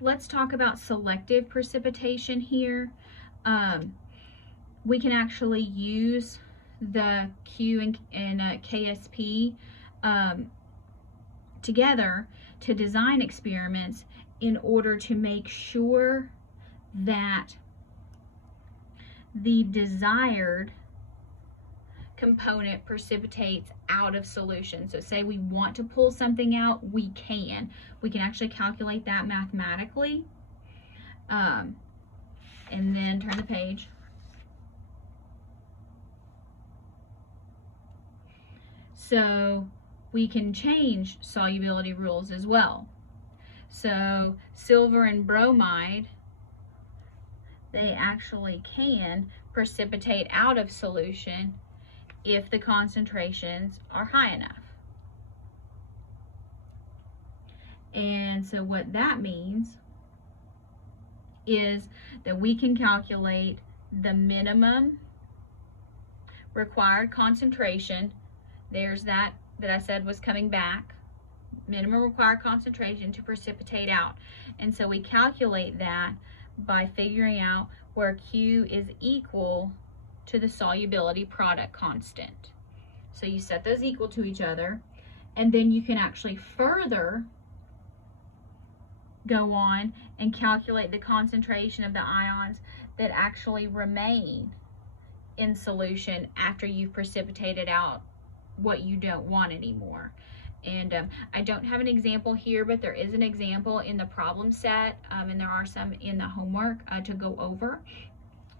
let's talk about selective precipitation here. We can actually use the Q and KSP together to design experiments in order to make sure that the desired component precipitates out of solution. So say we want to pull something out, we can actually calculate that mathematically. And then turn the page. So we can change solubility rules as well. So silver and bromide, they actually can precipitate out of solution if the concentrations are high enough. And so what that means is that we can calculate the minimum required concentration. There's that I said was coming back. Minimum required concentration to precipitate out. And so we calculate that by figuring out where Q is equal to the solubility product constant. So you set those equal to each other, and then you can actually further go on and calculate the concentration of the ions that actually remain in solution after you've precipitated out what you don't want anymore. And I don't have an example here, but there is an example in the problem set, and there are some in the homework to go over.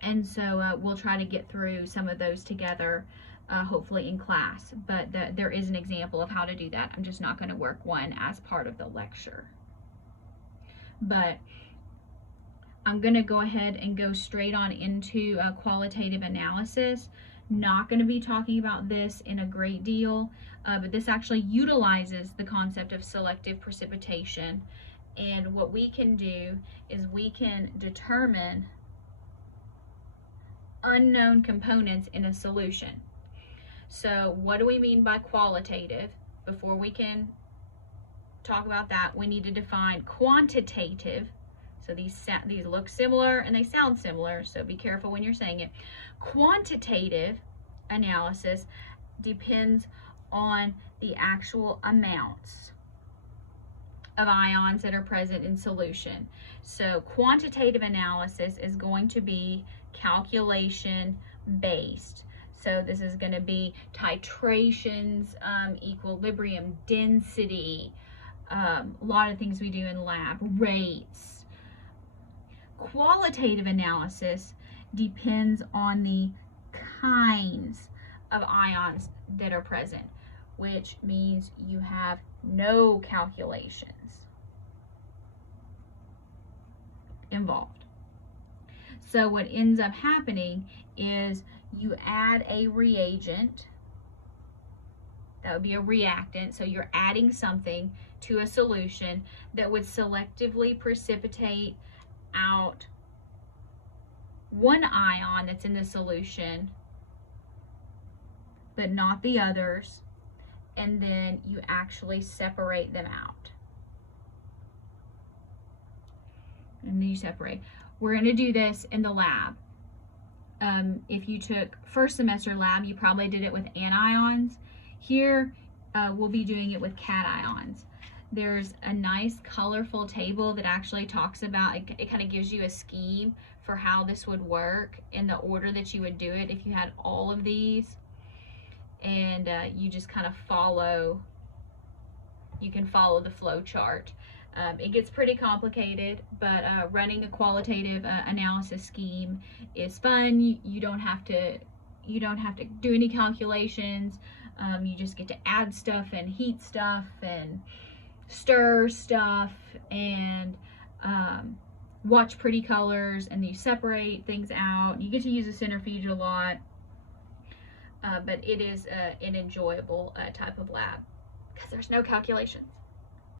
And so we'll try to get through some of those together, hopefully in class. But there is an example of how to do that. I'm just not going to work one as part of the lecture. But I'm going to go ahead and go straight on into qualitative analysis. Not going to be talking about this in a great deal, but this actually utilizes the concept of selective precipitation. And what we can do is we can determine unknown components in a solution. So what do we mean by qualitative? Before we can talk about that, we need to define quantitative. So these look similar and they sound similar, so be careful when you're saying it. Quantitative analysis depends on the actual amounts of ions that are present in solution. So quantitative analysis is going to be calculation based. So this is going to be titrations, equilibrium, density, a lot of things we do in lab, rates. Qualitative analysis depends on the kinds of ions that are present, which means you have no calculations involved. So what ends up happening is you add a reagent, that would be a reactant, so you're adding something to a solution that would selectively precipitate out one ion that's in the solution, but not the others, and then you actually separate them out. And then you separate. We're going to do this in the lab. If you took first semester lab, you probably did it with anions. Here, we'll be doing it with cations. There's a nice colorful table that actually talks about, it kind of gives you a scheme for how this would work in the order that you would do it if you had all of these. And you just kind of follow, you can follow the flow chart. It gets pretty complicated, but running a qualitative analysis scheme is fun. You don't have to do any calculations. You just get to add stuff and heat stuff and stir stuff and watch pretty colors, and you separate things out. You get to use a centrifuge a lot, but it is an enjoyable type of lab because there's no calculations.